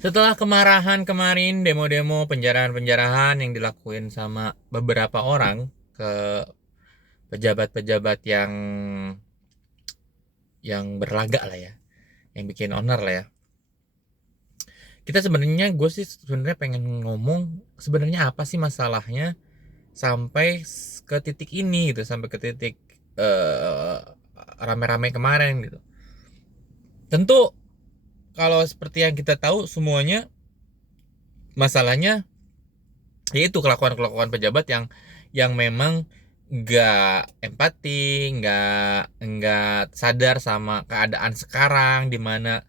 Setelah kemarahan kemarin, demo-demo, penjarahan-penjarahan yang dilakuin sama beberapa orang ke pejabat-pejabat yang berlagak lah ya, yang bikin onar lah ya. Gue sih sebenarnya pengen ngomong sebenarnya apa sih masalahnya sampai ke titik ini gitu, sampai ke titik eh, rame-rame kemarin gitu. Tentu kalau seperti yang kita tahu semuanya masalahnya yaitu kelakuan-kelakuan pejabat yang memang nggak empati, nggak sadar sama keadaan sekarang di mana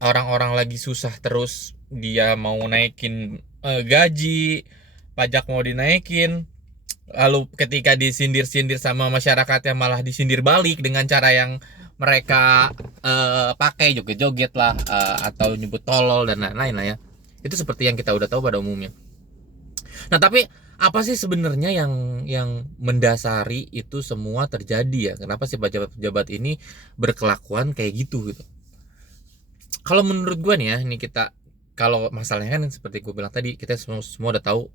orang-orang lagi susah terus dia mau naikin gaji, pajak mau dinaikin, lalu ketika disindir-sindir sama masyarakatnya malah disindir balik dengan cara yang mereka pakai joget-joget lah, atau nyebut tolol dan lain-lain lah ya. Itu seperti yang kita udah tahu pada umumnya. Nah, tapi apa sih sebenarnya yang mendasari itu semua terjadi ya? Kenapa sih pejabat-pejabat ini berkelakuan kayak gitu? Kalau menurut gue nih ya, ini kita kalau masalahnya kan seperti gue bilang tadi, kita semua udah tahu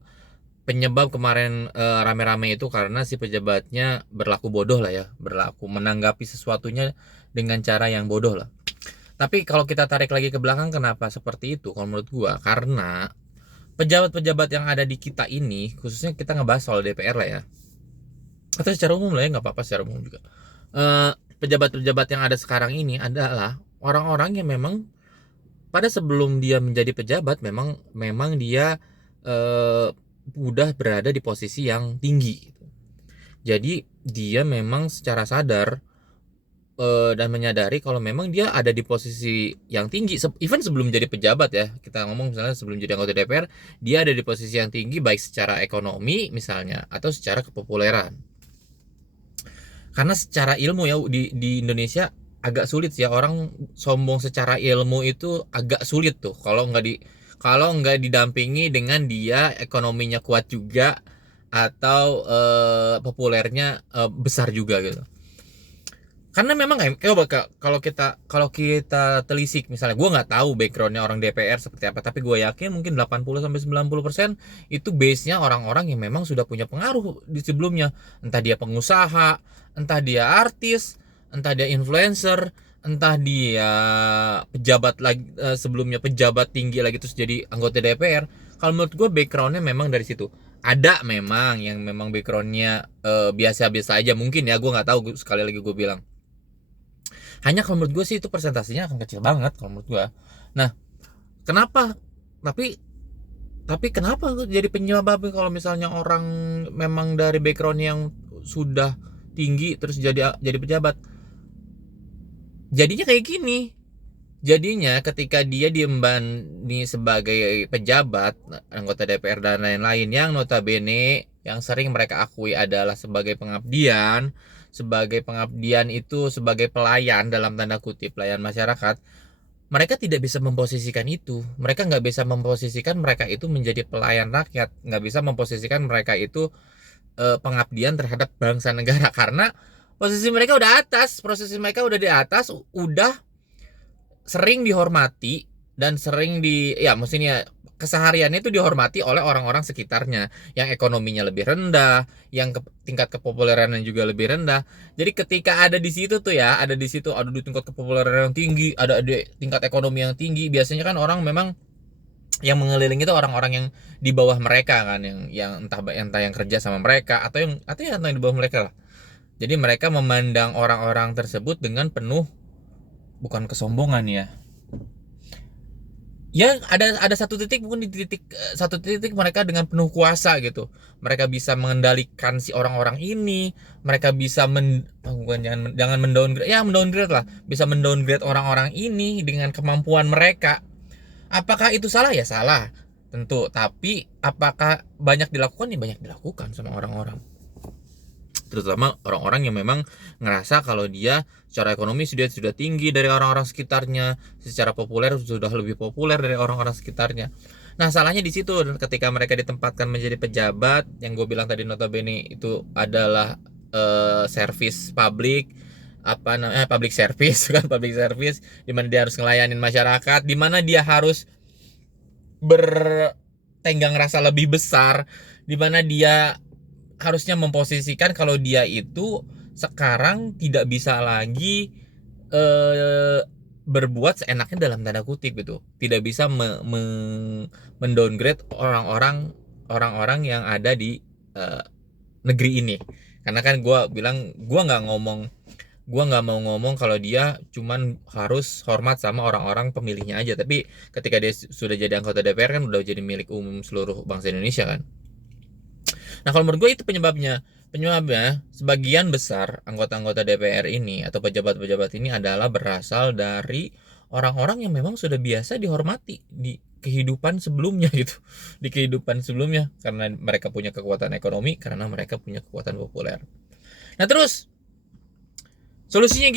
penyebab kemarin rame-rame itu karena si pejabatnya berlaku bodoh lah ya, berlaku menanggapi sesuatunya dengan cara yang bodoh lah. Tapi kalau kita tarik lagi ke belakang, kenapa seperti itu? Kalau menurut gue karena pejabat-pejabat yang ada di kita ini, khususnya kita ngebahas soal DPR lah ya, atau secara umum lah ya, nggak apa-apa secara umum juga. Eh, Pejabat-pejabat yang ada sekarang ini adalah orang-orang yang memang pada sebelum dia menjadi pejabat memang memang dia eh, udah berada di posisi yang tinggi. Jadi dia memang secara sadar dan menyadari kalau memang dia ada di posisi yang tinggi, even sebelum jadi pejabat ya, kita ngomong misalnya sebelum jadi anggota DPR, dia ada di posisi yang tinggi baik secara ekonomi misalnya atau secara kepopuleran. Karena secara ilmu ya, di Indonesia agak sulit sih ya, orang sombong secara ilmu itu agak sulit tuh kalau nggak didampingi dengan dia ekonominya kuat juga atau populernya besar juga gitu. Karena memang kalau kita telisik misalnya, gue nggak tahu backgroundnya orang DPR seperti apa, tapi gue yakin mungkin 80-90% itu base nya orang-orang yang memang sudah punya pengaruh di sebelumnya, entah dia pengusaha, entah dia artis, entah dia influencer, entah dia pejabat lagi, sebelumnya pejabat tinggi lagi terus jadi anggota DPR. Kalau menurut gue backgroundnya memang dari situ. Ada memang yang memang backgroundnya biasa-biasa aja mungkin ya, gue nggak tahu, sekali lagi gue bilang hanya kalau menurut gue sih itu persentasenya akan kecil banget kalau menurut gue. Nah, kenapa tapi tapi kenapa jadi penyebabnya kalau misalnya orang memang dari background yang sudah tinggi terus jadi pejabat, jadinya kayak gini. Jadinya ketika dia diembani sebagai pejabat, anggota DPR dan lain-lain yang notabene yang sering mereka akui adalah sebagai pengabdian itu sebagai pelayan dalam tanda kutip, pelayan masyarakat, mereka tidak bisa memposisikan itu. Mereka nggak bisa memposisikan mereka itu menjadi pelayan rakyat, nggak bisa memposisikan mereka itu pengabdian terhadap bangsa negara karena posisi mereka udah di atas, udah sering dihormati dan sering ya maksudnya kesehariannya itu dihormati oleh orang-orang sekitarnya yang ekonominya lebih rendah, yang tingkat kepopulerannya juga lebih rendah. Jadi ketika ada di situ tuh ya, ada di tingkat kepopuleran yang tinggi, ada di tingkat ekonomi yang tinggi, biasanya kan orang memang yang mengelilingi itu orang-orang yang di bawah mereka kan, yang entah yang kerja sama mereka atau yang di bawah mereka lah. Jadi mereka memandang orang-orang tersebut dengan penuh, bukan kesombongan ya, ya ada satu titik, mungkin di satu titik mereka dengan penuh kuasa gitu, mereka bisa mengendalikan si orang-orang ini, mereka bisa bukan, jangan mendowngrade, ya mendowngrade lah, bisa mendowngrade orang-orang ini dengan kemampuan mereka. Apakah itu salah? Ya salah tentu, tapi apakah banyak dilakukan? Ya banyak dilakukan sama orang-orang, terutama orang-orang yang memang ngerasa kalau dia secara ekonomi sudah tinggi dari orang-orang sekitarnya, secara populer sudah lebih populer dari orang-orang sekitarnya. Nah, salahnya di situ, dan ketika mereka ditempatkan menjadi pejabat yang gue bilang tadi notabene itu adalah service publik, apa namanya, public service kan, public service, di mana dia harus ngelayanin masyarakat, di mana dia harus bertenggang rasa lebih besar, di mana dia harusnya memposisikan kalau dia itu sekarang tidak bisa lagi berbuat seenaknya dalam tanda kutip gitu, tidak bisa mendowngrade orang-orang yang ada di negeri ini. Karena kan gue bilang gue nggak mau ngomong kalau dia cuman harus hormat sama orang-orang pemilihnya aja, tapi ketika dia sudah jadi anggota DPR kan udah jadi milik umum seluruh bangsa Indonesia kan. Nah kalau menurut gue itu penyebabnya sebagian besar anggota-anggota DPR ini atau pejabat-pejabat ini adalah berasal dari orang-orang yang memang sudah biasa dihormati di kehidupan sebelumnya gitu, di kehidupan sebelumnya, karena mereka punya kekuatan ekonomi, karena mereka punya kekuatan populer. Nah terus solusinya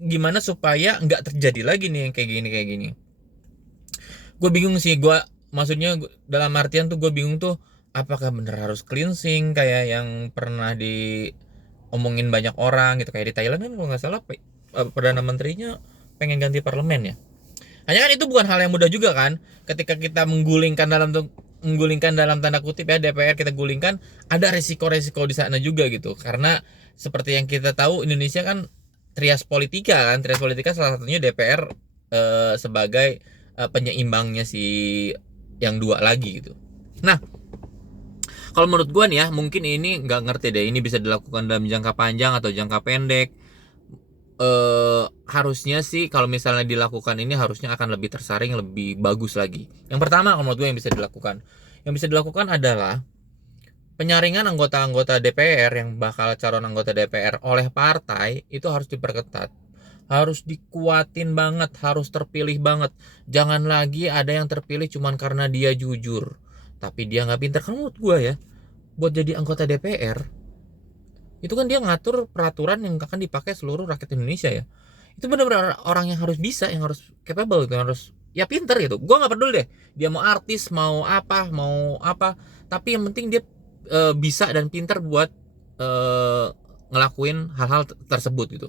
gimana supaya nggak terjadi lagi nih yang kayak gini. Gue bingung sih, maksudnya dalam artian tuh gue bingung tuh, apakah bener harus cleansing kayak yang pernah diomongin banyak orang gitu, kayak di Thailand kan kalau nggak salah perdana menterinya pengen ganti parlemen ya. Hanya kan itu bukan hal yang mudah juga kan, ketika kita menggulingkan dalam tanda kutip ya DPR, kita gulingkan, ada resiko-resiko di sana juga gitu, karena seperti yang kita tahu Indonesia kan trias politika salah satunya DPR sebagai penyeimbangnya si yang dua lagi gitu. Nah kalau menurut gue nih ya, mungkin ini nggak ngerti deh, ini bisa dilakukan dalam jangka panjang atau jangka pendek. Harusnya sih kalau misalnya dilakukan ini harusnya akan lebih tersaring, lebih bagus lagi. Yang pertama kalau menurut gue yang bisa dilakukan adalah penyaringan anggota-anggota DPR yang bakal calon anggota DPR oleh partai itu harus diperketat, harus dikuatin banget, harus terpilih banget. Jangan lagi ada yang terpilih cuman karena dia jujur tapi dia nggak pintar. Karena menurut gue ya, buat jadi anggota DPR itu kan dia ngatur peraturan yang akan dipakai seluruh rakyat Indonesia ya. Itu benar-benar orang yang harus bisa, yang harus capable gitu, harus ya pintar gitu. Gue nggak peduli deh dia mau artis, mau apa, tapi yang penting dia bisa dan pintar buat ngelakuin hal-hal tersebut gitu.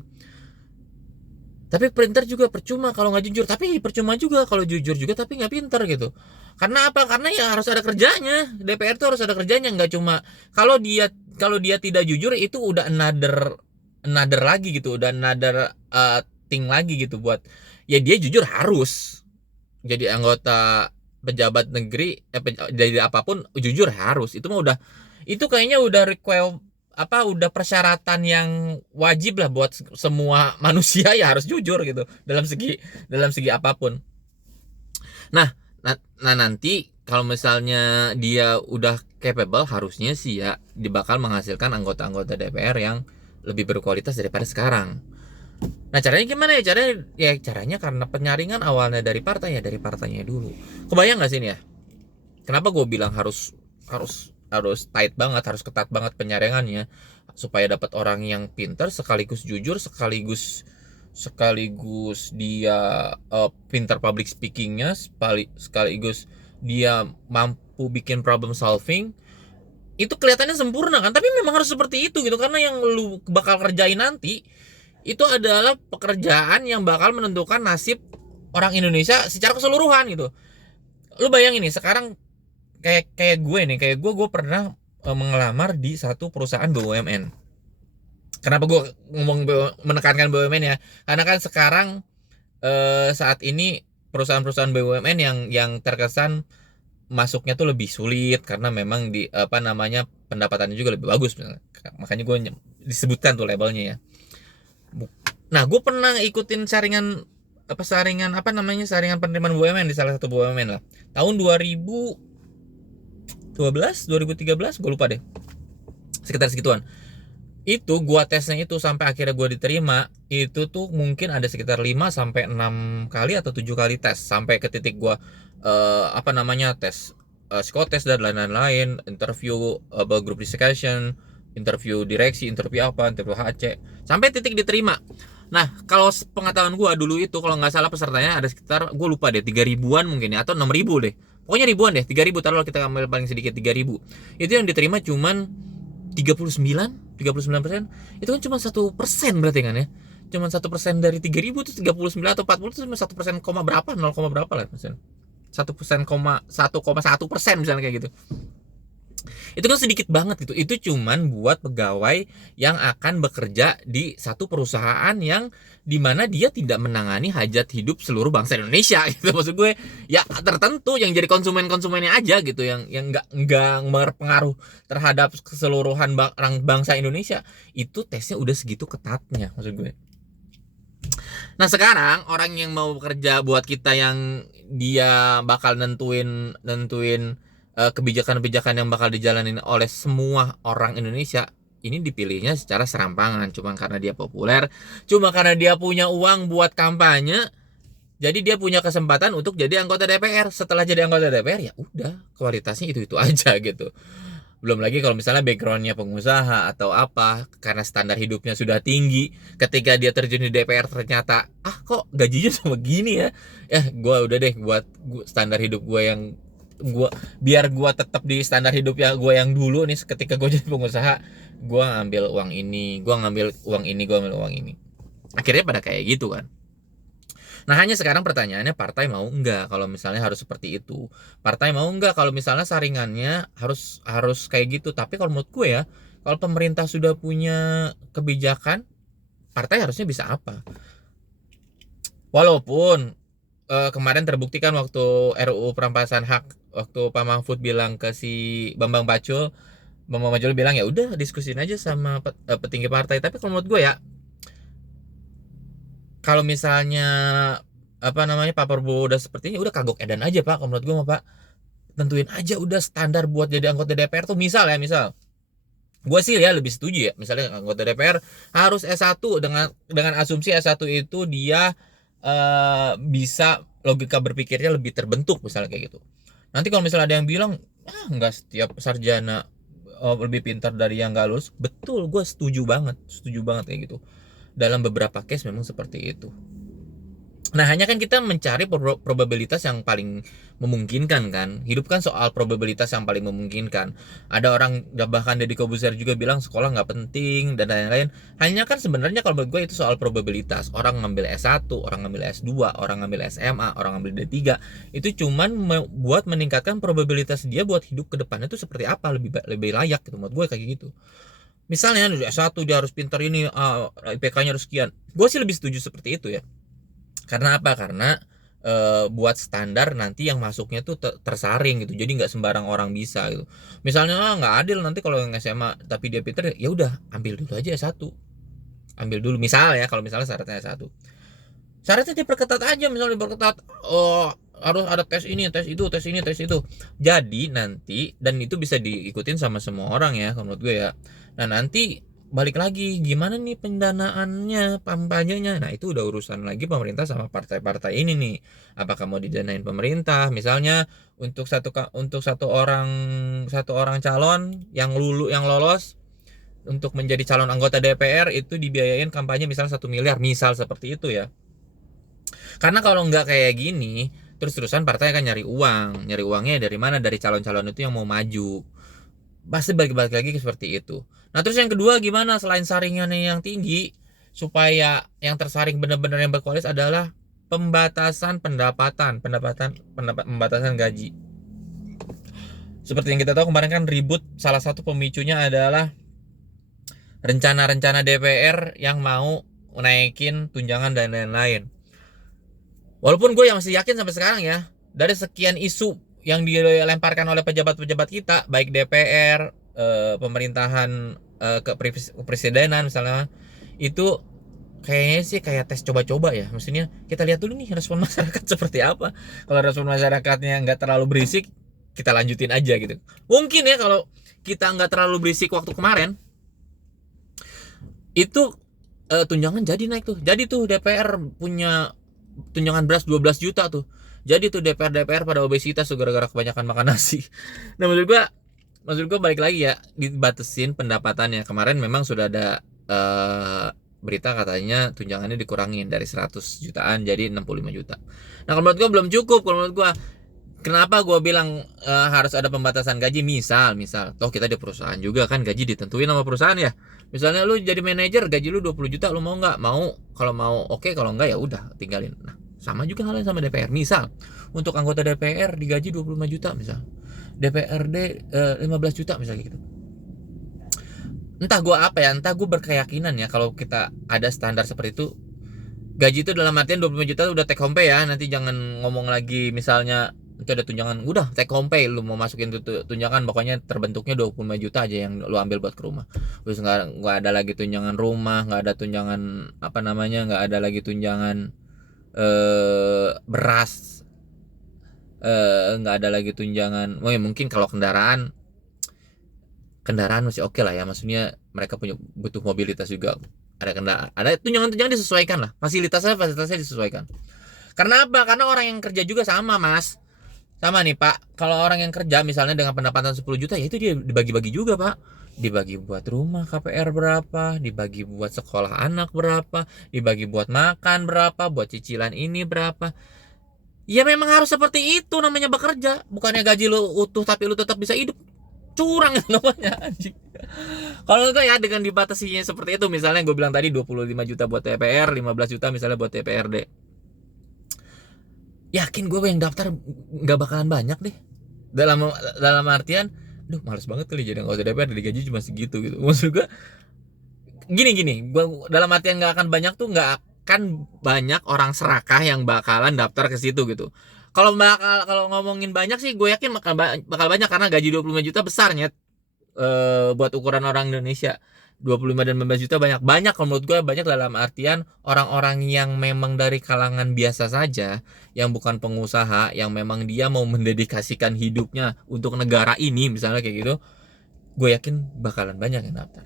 Tapi pintar juga percuma kalau nggak jujur, tapi percuma juga kalau jujur juga tapi nggak pintar gitu. Karena apa? Karena ya harus ada kerjanya. DPR tuh harus ada kerjanya, nggak cuma kalau dia tidak jujur itu udah another lagi gitu, udah another thing lagi gitu buat ya dia jujur harus jadi anggota pejabat negeri, jadi apapun jujur harus. Itu mah udah, itu kayaknya udah udah persyaratan yang wajib lah buat semua manusia, ya harus jujur gitu dalam segi apapun. Nah nanti kalau misalnya dia udah capable, harusnya sih ya bakal menghasilkan anggota-anggota DPR yang lebih berkualitas daripada sekarang. Nah caranya gimana ya? Caranya karena penyaringan awalnya dari partai, ya dari partainya dulu. Kebayang gak sih ini ya? Kenapa gue bilang harus tight banget, harus ketat banget penyaringannya, supaya dapat orang yang pintar sekaligus jujur, sekaligus dia pintar public speakingnya, sekaligus dia mampu bikin problem solving. Itu kelihatannya sempurna kan, tapi memang harus seperti itu gitu, karena yang lu bakal kerjain nanti itu adalah pekerjaan yang bakal menentukan nasib orang Indonesia secara keseluruhan gitu. Lu bayangin nih sekarang, kayak gue pernah mengelamar di satu perusahaan BUMN. Kenapa gue menekankan BUMN ya? Karena kan sekarang saat ini perusahaan-perusahaan BUMN yang terkesan masuknya tuh lebih sulit karena memang pendapatannya juga lebih bagus, makanya gue disebutkan tuh labelnya ya. Nah gue pernah ikutin saringan penerimaan BUMN di salah satu BUMN lah tahun 2013 gue lupa deh, sekitar segituan. Itu gua tesnya itu sampai akhirnya gua diterima, itu tuh mungkin ada sekitar 5 sampai 6 kali atau 7 kali tes sampai ke titik gua tes psikotes dan lain-lain, interview group discussion, interview direksi, interview HC, sampai titik diterima. Nah kalau pengetahuan gua dulu itu kalau nggak salah pesertanya ada sekitar, gua lupa deh, 3.000-an mungkin ya, atau 6.000 deh, pokoknya ribuan deh, 3.000, taruh kita ambil paling sedikit 3.000. Itu yang diterima cuman 39%. Itu kan cuma 1% berarti kan ya, cuma 1% dari 3.000 itu 39 atau 40 itu cuma 1%, berapa 0, berapa lah persen. 1,1% misalnya kayak gitu. Itu kan sedikit banget gitu. Itu cuman buat pegawai yang akan bekerja di satu perusahaan yang dimana dia tidak menangani hajat hidup seluruh bangsa Indonesia gitu. Maksud gue ya tertentu yang jadi konsumennya aja gitu, yang nggak berpengaruh terhadap keseluruhan bangsa Indonesia. Itu tesnya udah segitu ketatnya, maksud gue. Nah sekarang orang yang mau bekerja buat kita, yang dia bakal nentuin kebijakan-kebijakan yang bakal dijalanin oleh semua orang Indonesia, ini dipilihnya secara serampangan, cuma karena dia populer, cuma karena dia punya uang buat kampanye, jadi dia punya kesempatan untuk jadi anggota DPR. Setelah jadi anggota DPR ya udah kualitasnya itu aja gitu. Belum lagi kalau misalnya backgroundnya pengusaha atau apa, karena standar hidupnya sudah tinggi, ketika dia terjun di DPR ternyata kok gajinya sama gini ya, gue udah deh buat standar hidup gue yang biar gue tetap di standar hidup ya gue yang dulu nih. Ketika gue jadi pengusaha, gue ngambil uang ini, gue ngambil uang ini, akhirnya pada kayak gitu kan. Nah hanya sekarang pertanyaannya, partai mau enggak kalau misalnya harus seperti itu? Partai mau enggak kalau misalnya saringannya harus kayak gitu? Tapi kalau menurut gue ya, kalau pemerintah sudah punya kebijakan, partai harusnya bisa apa? Walaupun kemarin terbuktikan waktu RUU perampasan hak, waktu Pak Mahfud bilang ke si Bambang Pacul bilang ya udah diskusin aja sama petinggi partai. Tapi kalau menurut gue ya, kalau misalnya Pak Prabowo udah seperti ini, udah kagok edan aja Pak. Kalau menurut gue mah Pak, tentuin aja udah standar buat jadi anggota DPR tuh. Misal gue sih ya lebih setuju ya, misalnya anggota DPR harus S1 dengan asumsi S1 itu dia bisa logika berpikirnya lebih terbentuk misalnya kayak gitu. Nanti kalau misalnya ada yang bilang nggak setiap sarjana lebih pintar dari yang nggak lulus, betul, gue setuju banget kayak gitu. Dalam beberapa case memang seperti itu. Nah hanya kan kita mencari probabilitas yang paling memungkinkan kan. Hidup kan soal probabilitas yang paling memungkinkan. Ada orang, bahkan Deddy Corbuzier juga bilang sekolah nggak penting dan lain-lain. Hanya kan sebenarnya kalau menurut gue itu soal probabilitas. Orang ngambil S1, orang ngambil S2, orang ngambil SMA, orang ngambil D3, itu cuman buat meningkatkan probabilitas dia buat hidup ke depan itu seperti apa, lebih layak gitu. Menurut gue kayak gitu. Misalnya S1 dia harus pintar ini, IPK-nya harus sekian. Gue sih lebih setuju seperti itu ya. Karena apa? Karena buat standar nanti yang masuknya tuh tersaring gitu. Jadi nggak sembarang orang bisa gitu. Misalnya nggak adil nanti kalau yang SMA tapi dia pintar, ya udah ambil dulu aja S1. Ambil dulu misal ya, kalau misalnya syaratnya S1. Syaratnya diperketat aja, misalnya diperketat, harus ada tes ini, tes itu, tes ini, tes itu. Jadi nanti, dan itu bisa diikutin sama semua orang ya menurut gue ya. Nah nanti balik lagi gimana nih pendanaannya, kampanyenya. Nah itu udah urusan lagi pemerintah sama partai-partai ini nih. Apakah mau didanain pemerintah? Misalnya untuk satu orang calon yang lolos untuk menjadi calon anggota DPR itu dibiayain kampanye misalnya 1 miliar, misal seperti itu ya. Karena kalau nggak kayak gini, terus-terusan partai akan nyari uangnya dari mana? Dari calon-calon itu yang mau maju. Pasti balik lagi seperti itu. Nah terus yang kedua gimana, selain saringannya yang tinggi, supaya yang tersaring benar-benar yang berkualitas, adalah pembatasan pembatasan gaji. Seperti yang kita tahu kemarin kan ribut, salah satu pemicunya adalah rencana-rencana DPR yang mau naikin tunjangan dan lain-lain. Walaupun gue yang masih yakin sampai sekarang ya, dari sekian isu yang dilemparkan oleh pejabat-pejabat kita, baik DPR, pemerintahan, kepresidenan misalnya, itu kayaknya sih kayak tes coba-coba ya. Maksudnya kita lihat dulu nih respon masyarakat seperti apa. Kalau respon masyarakatnya nggak terlalu berisik, kita lanjutin aja gitu. Mungkin ya kalau kita nggak terlalu berisik waktu kemarin, itu tunjangan jadi naik tuh. Jadi tuh DPR punya tunjangan beras 12 juta tuh. Jadi tuh DPR pada obesitas tuh gara-gara kebanyakan makan nasi. Nah maksud gua balik lagi ya, dibatasin pendapatannya. Kemarin memang sudah ada berita katanya tunjangannya dikurangin dari 100 jutaan jadi 65 juta. Nah kalau menurut gua belum cukup. Kalau menurut gua, kenapa gua bilang harus ada pembatasan gaji? Misal toh kita di perusahaan juga kan gaji ditentuin sama perusahaan ya. Misalnya lu jadi manajer gaji lu 20 juta, lu mau nggak? Mau. Kalau mau oke, kalau enggak ya udah tinggalin. Nah Sama juga halnya sama DPR. Misal untuk anggota DPR digaji 25 juta misal, DPRD 15 juta misalnya gitu. Entah gue berkeyakinan ya kalau kita ada standar seperti itu, gaji itu dalam artian 25 juta udah take home pay ya. Nanti jangan ngomong lagi misalnya itu ada tunjangan, udah take home pay, lu mau masukin tunjangan pokoknya terbentuknya 25 juta aja yang lu ambil buat ke rumah. Terus nggak ada lagi tunjangan rumah, nggak ada tunjangan nggak ada lagi tunjangan beras, nggak ada lagi tunjangan. Oh ya mungkin kalau kendaraan masih oke lah ya, maksudnya mereka butuh mobilitas juga, ada tunjangan disesuaikan lah, fasilitasnya disesuaikan. Karena apa? Karena orang yang kerja juga sama mas, sama nih pak, kalau orang yang kerja misalnya dengan pendapatan 10 juta ya itu dia dibagi-bagi juga pak, dibagi buat rumah KPR berapa, dibagi buat sekolah anak berapa, dibagi buat makan berapa, buat cicilan ini berapa. Ya memang harus seperti itu namanya bekerja, bukannya gaji lu utuh tapi lu tetap bisa hidup. Curang namanya anjing. Kalau gue ya dengan dibatasinya seperti itu, misalnya gue bilang tadi 25 juta buat DPR, 15 juta misalnya buat DPRD. Yakin gue yang daftar nggak bakalan banyak deh. Dalam artian, duh males banget kali jadi anggota DPR digaji cuma segitu gitu. Maksud gue gini, gue dalam artian nggak akan banyak tuh, nggak akan banyak orang serakah yang bakalan daftar ke situ gitu. Kalau ngomongin banyak sih gue yakin bakal banyak, karena gaji 25 juta besarnya buat ukuran orang Indonesia. 25 dan 15 juta banyak kalau menurut gue, banyak dalam artian orang-orang yang memang dari kalangan biasa saja, yang bukan pengusaha, yang memang dia mau mendedikasikan hidupnya untuk negara ini misalnya kayak gitu, gue yakin bakalan banyak yang daftar.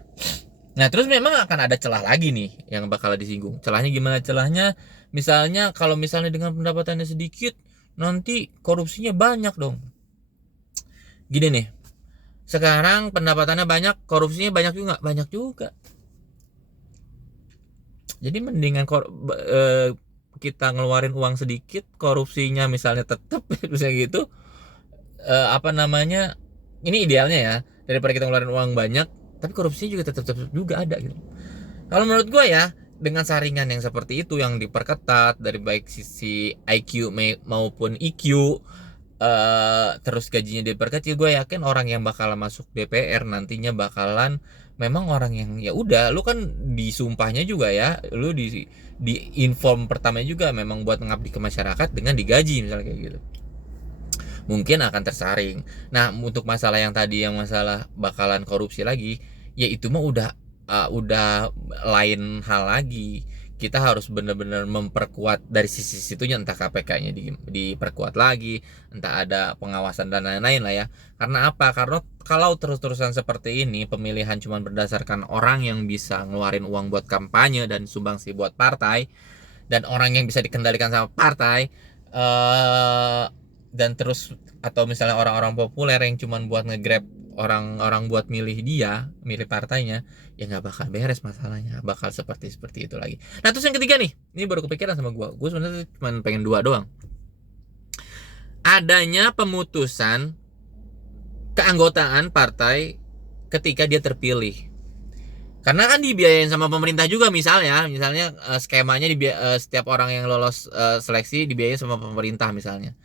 Nah terus memang akan ada celah lagi nih yang bakal disinggung. Celahnya gimana celahnya? Misalnya kalau misalnya dengan pendapatannya sedikit, nanti korupsinya banyak dong. Gini nih, sekarang pendapatannya banyak, korupsinya banyak juga. Jadi mendingan kita ngeluarin uang sedikit, korupsinya misalnya tetap misalnya gitu, ini idealnya ya, daripada kita ngeluarin uang banyak tapi korupsinya juga tetap juga ada gitu. Kalau menurut gue ya, dengan saringan yang seperti itu yang diperketat dari baik sisi IQ maupun EQ, terus gajinya diperkecil, gue yakin orang yang bakalan masuk DPR nantinya bakalan memang orang yang ya udah, lu kan disumpahnya juga ya, lu di inform pertama juga memang buat mengabdi ke masyarakat dengan digaji misalnya kayak gitu, mungkin akan tersaring. Nah untuk masalah yang tadi, yang masalah bakalan korupsi lagi, ya itu mah udah lain hal lagi. Kita harus benar-benar memperkuat dari sisi situnya, entah KPK-nya diperkuat lagi, entah ada pengawasan dan lain-lain lah ya. Karena apa? Karena kalau terus-terusan seperti ini, pemilihan cuma berdasarkan orang yang bisa ngeluarin uang buat kampanye dan sumbangsi buat partai, dan orang yang bisa dikendalikan sama partai, dan terus atau misalnya orang-orang populer yang cuma buat nge-grab orang-orang buat milih partainya, ya nggak bakal beres masalahnya, bakal seperti itu lagi. Nah terus yang ketiga nih, ini baru kepikiran sama gue sebenarnya cuma pengen 2 doang. Adanya pemutusan keanggotaan partai ketika dia terpilih, karena kan dibiayain sama pemerintah juga. Misalnya skemanya setiap orang yang lolos seleksi dibiayain sama pemerintah misalnya,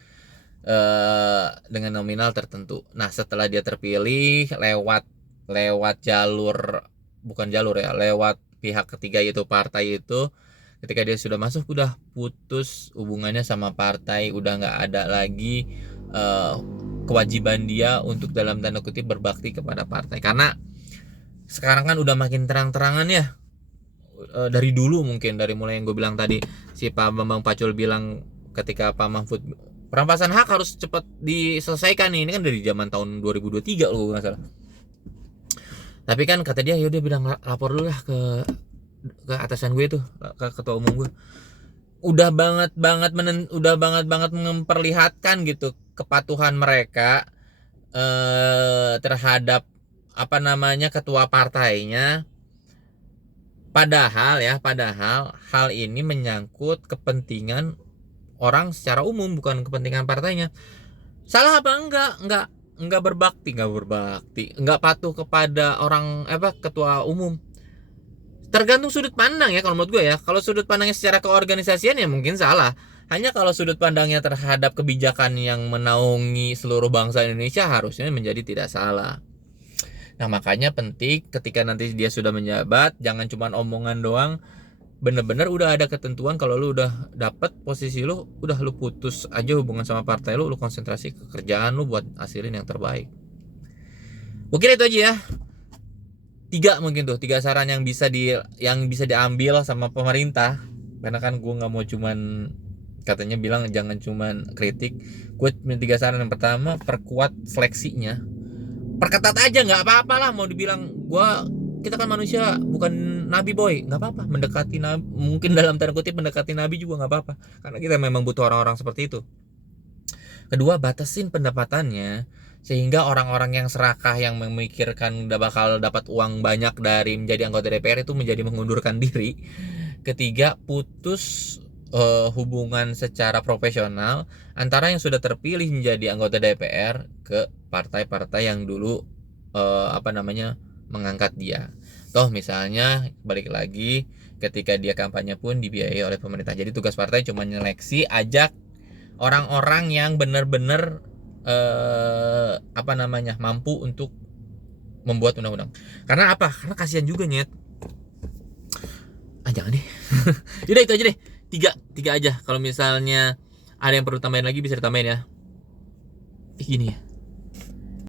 dengan nominal tertentu. Nah setelah dia terpilih lewat lewat pihak ketiga yaitu partai itu, ketika dia sudah masuk udah putus hubungannya sama partai, udah nggak ada lagi kewajiban dia untuk dalam tanda kutip berbakti kepada partai. Karena sekarang kan udah makin terang-terangan ya, dari dulu mungkin, dari mulai yang gue bilang tadi, si Pak Bambang Pacul bilang ketika Pak Mahfud perampasan hak harus cepat diselesaikan nih. Ini kan dari zaman tahun 2023 loh nggak salah. Tapi kan kata dia, yaudah bilang lapor dulu lah ke atasan gue tuh, ke ketua umum gue. Udah banget memperlihatkan gitu kepatuhan mereka terhadap ketua partainya. Padahal hal ini menyangkut kepentingan orang secara umum, bukan kepentingan partainya. Salah apa enggak berbakti, enggak patuh kepada ketua umum. Tergantung sudut pandang ya kalau menurut gue ya. Kalau sudut pandangnya secara keorganisasian ya mungkin salah, Hanya kalau sudut pandangnya terhadap kebijakan yang menaungi seluruh bangsa Indonesia harusnya menjadi tidak salah. Nah makanya penting ketika nanti dia sudah menjabat, jangan cuma omongan doang, bener-bener udah ada ketentuan. Kalau lu udah dapet posisi lu, udah lu putus aja hubungan sama partai lu konsentrasi ke kerjaan lu buat hasilin yang terbaik. Mungkin itu aja ya. Tiga saran yang bisa diambil sama pemerintah. Karena kan gue nggak mau cuman katanya bilang jangan cuman kritik. Gue punya 3 saran. Yang pertama, perkuat seleksinya, perketat aja, nggak apa-apa lah mau dibilang kita kan manusia bukan nabi boy, nggak apa-apa mendekati nabi, mungkin dalam tanda kutip mendekati nabi juga nggak apa-apa, karena kita memang butuh orang-orang seperti itu. Kedua, batasin pendapatannya sehingga orang-orang yang serakah yang memikirkan udah bakal dapat uang banyak dari menjadi anggota DPR itu menjadi mengundurkan diri. Ketiga, putus hubungan secara profesional antara yang sudah terpilih menjadi anggota DPR ke partai-partai yang dulu mengangkat dia. Toh misalnya balik lagi ketika dia kampanye pun dibiayai oleh pemerintah. Jadi tugas partai cuma nyeleksi, ajak orang-orang yang benar-benar mampu untuk membuat undang-undang. Karena apa? Karena kasihan juga nyet. Jangan deh. Udah itu aja deh. Tiga aja. Kalau misalnya ada yang perlu tambahin lagi bisa ditambahin ya. Gini ya.